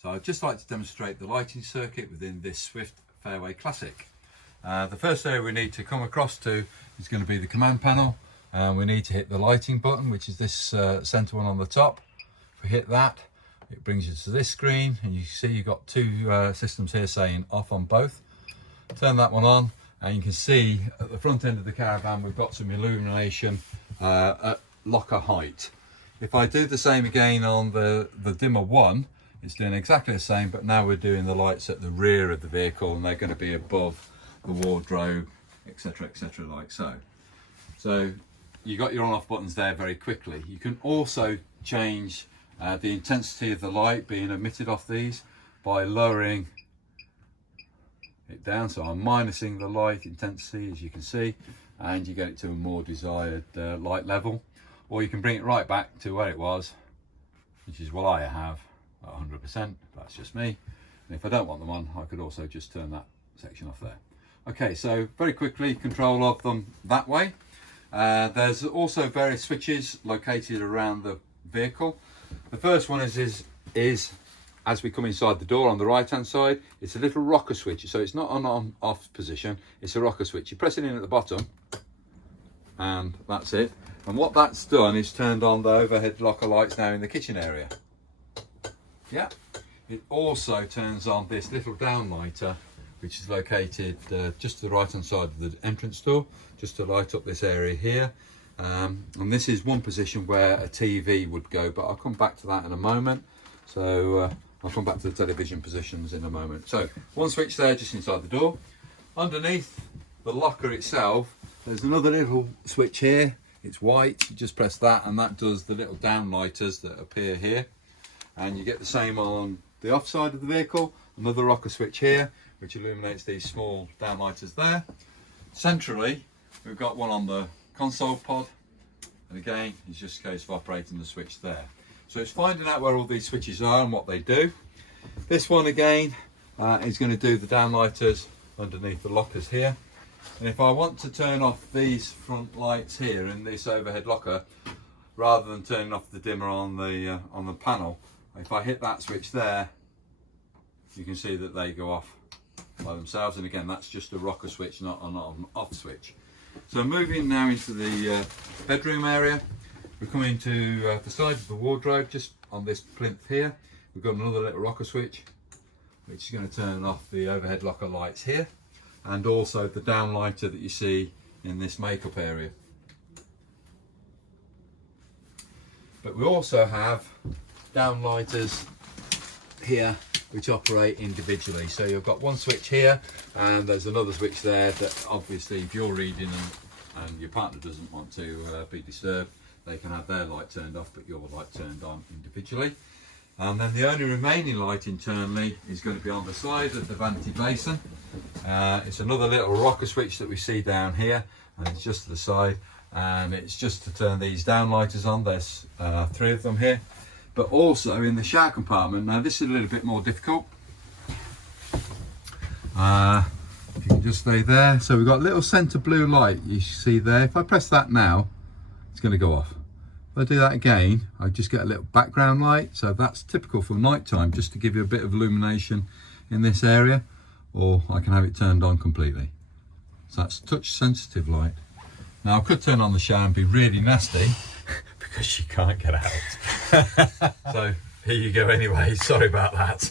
So I'd just like to demonstrate the lighting circuit within this Swift Fairway Classic. The first area we need to come across to is going to be the command panel. We need to hit the lighting button, which is this center one on the top. If we hit that, it brings you to this screen, and you see you've got two systems here saying off on both. Turn that one on, and you can see at the front end of the caravan we've got some illumination at locker height. If I do the same again on the dimmer one, it's doing exactly the same, but now we're doing the lights at the rear of the vehicle, and they're going to be above the wardrobe, etc, like so. So you got your on off buttons there very quickly. You can also change the intensity of the light being emitted off these by lowering it down. So I'm minusing the light intensity, as you can see, and you get it to a more desired light level. Or you can bring it right back to where it was, which is what I have at 100%. That's just me. And if I don't want them on, I could also just turn that section off there. Okay, so very quickly, control of them that way. There's also various switches located around the vehicle. The first one is as we come inside the door on the right hand side, it's a little rocker switch. So it's not on off position, it's a rocker switch. You press it in at the bottom and that's it. And what that's done is turned on the overhead locker lights now in the kitchen area. Yeah. It also turns on this little downlighter, which is located just to the right hand side of the entrance door, just to light up this area here. And this is one position where a TV would go, but I'll come back to that in a moment. So I'll come back to the television positions in a moment. So one switch there just inside the door. Underneath the locker itself, there's another little switch here. It's white, you just press that and that does the little downlighters that appear here. And you get the same on the off side of the vehicle. Another rocker switch here, which illuminates these small downlighters there. Centrally, we've got one on the console pod. And again, it's just a case of operating the switch there. So it's finding out where all these switches are and what they do. This one again is going to do the downlighters underneath the lockers here. And if I want to turn off these front lights here in this overhead locker, rather than turning off the dimmer on the panel, if I hit that switch there, you can see that they go off by themselves. And again, that's just a rocker switch, not an off switch. So moving now into the bedroom area, we're coming to the side of the wardrobe, just on this plinth here. We've got another little rocker switch, which is going to turn off the overhead locker lights here, and also the downlighter that you see in this makeup area. But we also have downlighters here which operate individually. So you've got one switch here and there's another switch there that obviously if you're reading and your partner doesn't want to be disturbed, they can have their light turned off but your light turned on individually. And then the only remaining light internally is going to be on the side of the vanity basin. It's another little rocker switch that we see down here, and it's just to the side, and it's just to turn these downlighters on. There's 3 of them here. But also in the shower compartment, now this is a little bit more difficult. If you can just stay there. So we've got a little centre blue light you see there. If I press that now, it's going to go off. If I do that again, I just get a little background light. So that's typical for night time, just to give you a bit of illumination in this area. Or I can have it turned on completely. So that's touch sensitive light. Now I could turn on the shower and be really nasty because you can't get out. So here you go anyway, sorry about that.